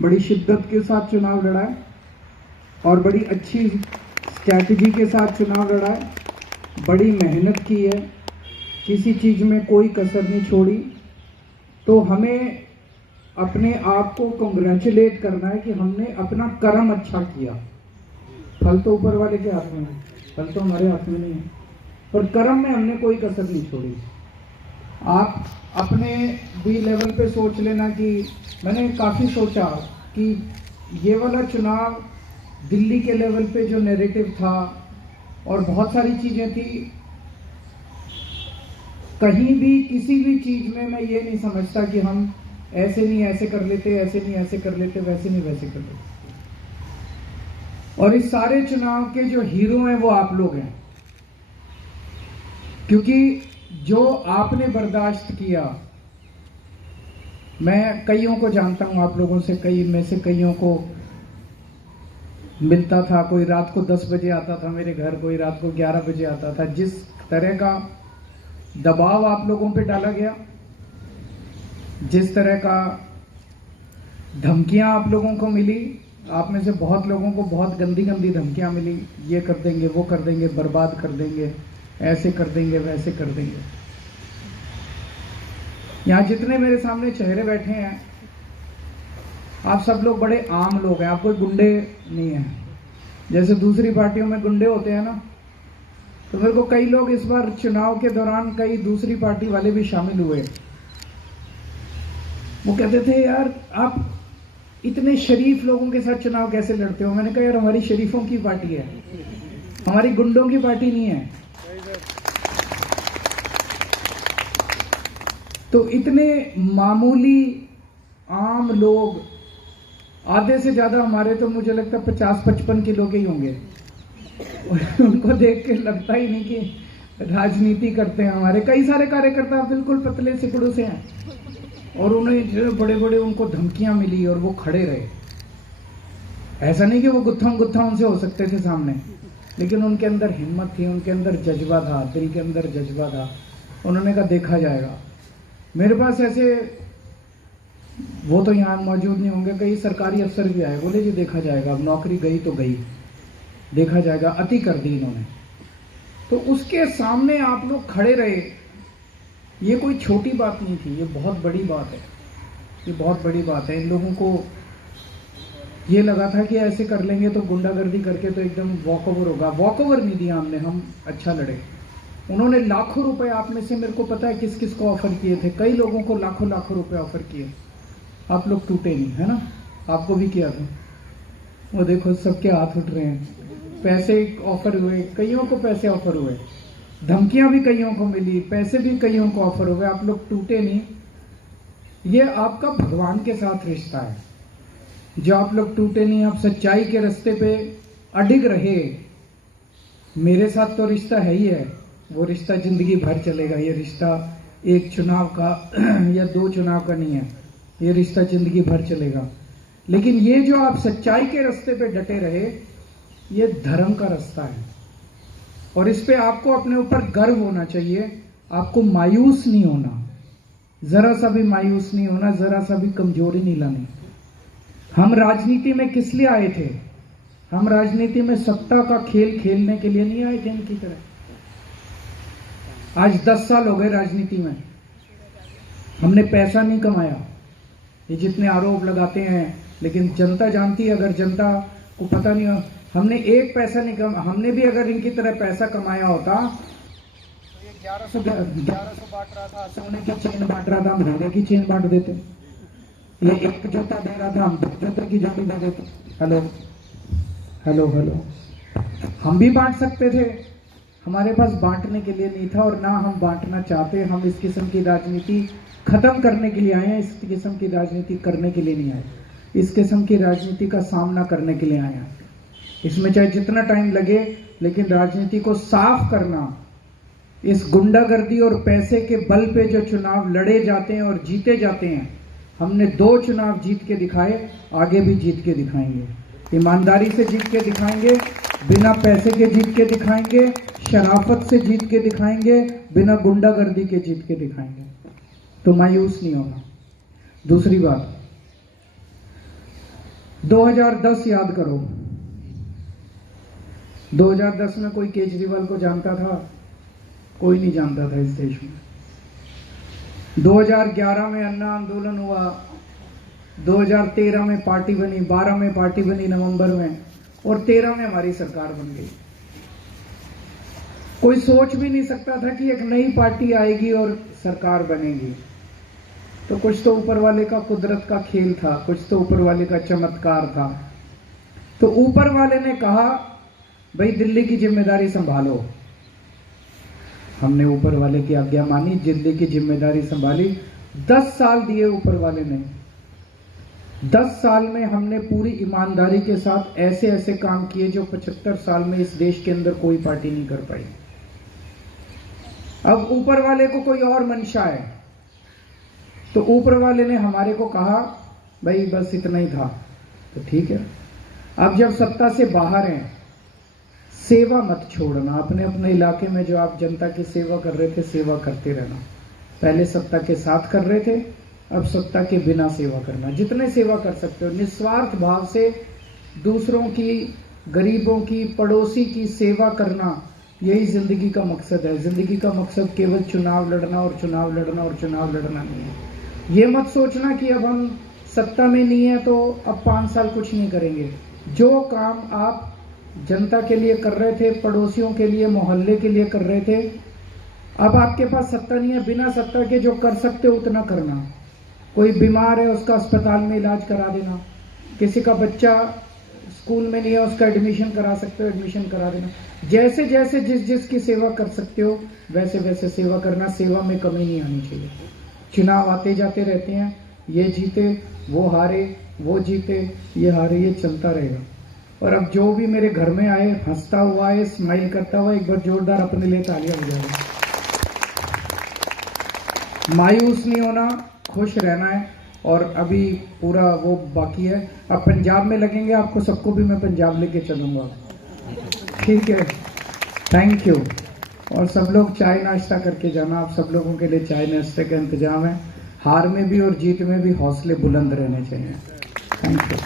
बड़ी शिद्दत के साथ चुनाव लड़ा है और बड़ी अच्छी स्ट्रैटेजी के साथ चुनाव लड़ा है, बड़ी मेहनत की है, किसी चीज़ में कोई कसर नहीं छोड़ी। तो हमें अपने आप को कंग्रेचुलेट करना है कि हमने अपना कर्म अच्छा किया। फल तो ऊपर वाले के हाथ में है, फल तो हमारे हाथ में नहीं है, पर कर्म में हमने कोई कसर नहीं छोड़ी। आप अपने भी लेवल पे सोच लेना कि मैंने काफ़ी सोचा कि ये वाला चुनाव दिल्ली के लेवल पे जो नैरेटिव था और बहुत सारी चीज़ें थी, कहीं भी किसी भी चीज़ में मैं ये नहीं समझता कि हम ऐसे नहीं ऐसे कर लेते, ऐसे नहीं ऐसे कर लेते, वैसे नहीं वैसे कर लेते। और इस सारे चुनाव के जो हीरो हैं वो आप लोग हैं, क्योंकि जो आपने बर्दाश्त किया, मैं कईयों को जानता हूं, आप लोगों से कई में से कईयों को मिलता था। कोई रात को 10 बजे आता था मेरे घर, कोई रात को 11 बजे आता था। जिस तरह का दबाव आप लोगों पे डाला गया, जिस तरह का धमकियां आप लोगों को मिली, आप में से बहुत लोगों को बहुत गंदी गंदी धमकियां मिली, ये कर देंगे, वो कर देंगे, बर्बाद कर देंगे, ऐसे कर देंगे, वैसे कर देंगे। यहां जितने मेरे सामने चेहरे बैठे हैं, आप सब लोग बड़े आम लोग हैं, आप कोई गुंडे नहीं हैं। जैसे दूसरी पार्टियों में गुंडे होते हैं ना, तो मेरे को कई लोग इस बार चुनाव के दौरान कई दूसरी पार्टी वाले भी शामिल हुए। वो कहते थे, यार आप इतने शरीफ लोगों के साथ चुनाव कैसे लड़ते हो? मैंने कहा, यार हमारी शरीफों की पार्टी है, हमारी गुंडों की पार्टी नहीं है। तो इतने मामूली आम लोग, आधे से ज्यादा हमारे तो मुझे लगता है 50-55 किलो के ही होंगे। उनको देख के लगता ही नहीं कि राजनीति करते हैं। हमारे कई सारे कार्यकर्ता बिल्कुल पतले सिकुड़ों से हैं, और उन्हें जो बड़े बड़े उनको धमकियां मिली और वो खड़े रहे। ऐसा नहीं कि वो गुत्था उनसे हो सकते थे सामने, लेकिन उनके अंदर हिम्मत थी, उनके अंदर जज्बा था, दिल के अंदर जज्बा था। उन्होंने कहा देखा जाएगा। मेरे पास ऐसे, वो तो यहाँ मौजूद नहीं होंगे, कई सरकारी अफसर भी आए, बोले जी देखा जाएगा, अब नौकरी गई तो गई, देखा जाएगा। अति कर दी इन्होंने। तो उसके सामने आप लोग खड़े रहे। ये कोई छोटी बात नहीं थी, ये बहुत बड़ी बात है, ये बहुत बड़ी बात है। इन लोगों को ये लगा था कि ऐसे कर लेंगे तो गुंडागर्दी करके तो एकदम वॉक ओवर होगा। वॉक ओवर नहीं दिया हमने, हम अच्छा लड़े। उन्होंने लाखों रुपए, आप में से मेरे को पता है किस किस को ऑफर किए थे, कई लोगों को लाखों लाखों रुपए ऑफर किए। आप लोग टूटे नहीं, है ना? आपको भी किया था। वो देखो सबके हाथ उठ रहे हैं। पैसे ऑफर हुए, कईयों को पैसे ऑफर हुए, धमकियां भी कईयों को मिली, पैसे भी कईयों को ऑफर हुए, आप लोग टूटे नहीं। ये आपका भगवान के साथ रिश्ता है, जो आप लोग टूटे नहीं, आप सच्चाई के रास्ते पे अडिग रहे। मेरे साथ तो रिश्ता है ही है, वो रिश्ता जिंदगी भर चलेगा। ये रिश्ता एक चुनाव का या 2 चुनाव का नहीं है, ये रिश्ता जिंदगी भर चलेगा। लेकिन ये जो आप सच्चाई के रास्ते पे डटे रहे, ये धर्म का रास्ता है, और इस पे आपको अपने ऊपर गर्व होना चाहिए। आपको मायूस नहीं होना, जरा सा भी मायूस नहीं होना, जरा सा भी कमजोरी नहीं लानी। हम राजनीति में किस लिए आए थे? हम राजनीति में सत्ता का खेल खेलने के लिए नहीं आए थे इनकी तरह। आज 10 साल हो गए राजनीति में, हमने पैसा नहीं कमाया। ये जितने आरोप लगाते हैं, लेकिन जनता जानती है, अगर जनता को पता नहीं हो, हमने एक पैसा नहीं कमा। हमने भी अगर इनकी तरह पैसा कमाया होता तो ये 1100 बांट रहा था, सोने की चेन बांट रहा था, हम हीरे की चेन बांट देते। ये एक जूता दे रहा था, हम 2 जूते की जोड़ी दे देते। हेलो हेलो हेलो, हम भी बांट सकते थे। हमारे पास बांटने के लिए नहीं था, और ना हम बांटना चाहते। हम इस किस्म की राजनीति खत्म करने के लिए आए हैं, इस किस्म की राजनीति करने के लिए नहीं आए। इस किस्म की राजनीति का सामना करने के लिए आए हैं। इसमें चाहे जितना टाइम लगे, लेकिन राजनीति को साफ करना, इस गुंडागर्दी और पैसे के बल पे जो चुनाव लड़े जाते हैं और जीते जाते हैं, हमने 2 चुनाव जीत के दिखाए, आगे भी जीत के दिखाएंगे। ईमानदारी से जीत के दिखाएंगे, बिना पैसे के जीत के दिखाएंगे, शराफत से जीत के दिखाएंगे, बिना गुंडागर्दी के जीत के दिखाएंगे। तो मायूस नहीं होना। दूसरी बात, 2010 याद करो, 2010 में कोई केजरीवाल को जानता था? कोई नहीं जानता था इस देश में। 2011 में अन्ना आंदोलन हुआ, 2013 में पार्टी बनी, 12 में पार्टी बनी नवंबर में, और 13 में हमारी सरकार बन गई। कोई सोच भी नहीं सकता था कि एक नई पार्टी आएगी और सरकार बनेगी। तो कुछ तो ऊपर वाले का कुदरत का खेल था, कुछ तो ऊपर वाले का चमत्कार था। तो ऊपर वाले ने कहा भाई दिल्ली की जिम्मेदारी संभालो। हमने ऊपर वाले की आज्ञा मानी, दिल्ली की जिम्मेदारी संभाली। 10 साल दिए ऊपर वाले ने। 10 साल में हमने पूरी ईमानदारी के साथ ऐसे ऐसे काम किए जो 75 साल में इस देश के अंदर कोई पार्टी नहीं कर पाई। अब ऊपर वाले को कोई और मंशा है, तो ऊपर वाले ने हमारे को कहा भाई बस इतना ही था, तो ठीक है। अब जब सत्ता से बाहर हैं, सेवा मत छोड़ना। अपने अपने इलाके में जो आप जनता की सेवा कर रहे थे, सेवा करते रहना। पहले सत्ता के साथ कर रहे थे, अब सत्ता के बिना सेवा करना। जितने सेवा कर सकते हो निस्वार्थ भाव से दूसरों की, गरीबों की, पड़ोसी की सेवा करना, यही जिंदगी का मकसद है। जिंदगी का मकसद केवल चुनाव लड़ना और चुनाव लड़ना और चुनाव लड़ना नहीं है। ये मत सोचना कि अब हम सत्ता में नहीं है तो अब 5 साल कुछ नहीं करेंगे। जो काम आप जनता के लिए कर रहे थे, पड़ोसियों के लिए, मोहल्ले के लिए कर रहे थे, अब आपके पास सत्ता नहीं है, बिना सत्ता के जो कर सकते हो उतना करना। कोई बीमार है उसका अस्पताल में इलाज करा देना, किसी का बच्चा स्कूल में नहीं है उसका एडमिशन करा सकते हो, एडमिशन करा देना। जैसे जैसे जिस जिस की सेवा कर सकते हो वैसे वैसे सेवा करना। सेवा में कमी नहीं आनी चाहिए। चुनाव आते जाते रहते हैं, ये जीते वो हारे, वो जीते ये हारे, ये चलता रहेगा। और अब जो भी मेरे घर में आए, हंसता हुआ है, स्माइल करता हुआ, एक बार जोरदार अपने लिए तालियां बजाओ। मायूस नहीं होना, खुश रहना है। और अभी पूरा वो बाकी है। अब पंजाब में लगेंगे, आपको सबको भी मैं पंजाब लेके चलूंगा, ठीक है? Thank you. और सब लोग चाय नाश्ता करके जाना। आप सब लोगों के लिए चाय नाश्ते का इंतजाम है। हार में भी और जीत में भी हौसले बुलंद रहने चाहिए। Thank you.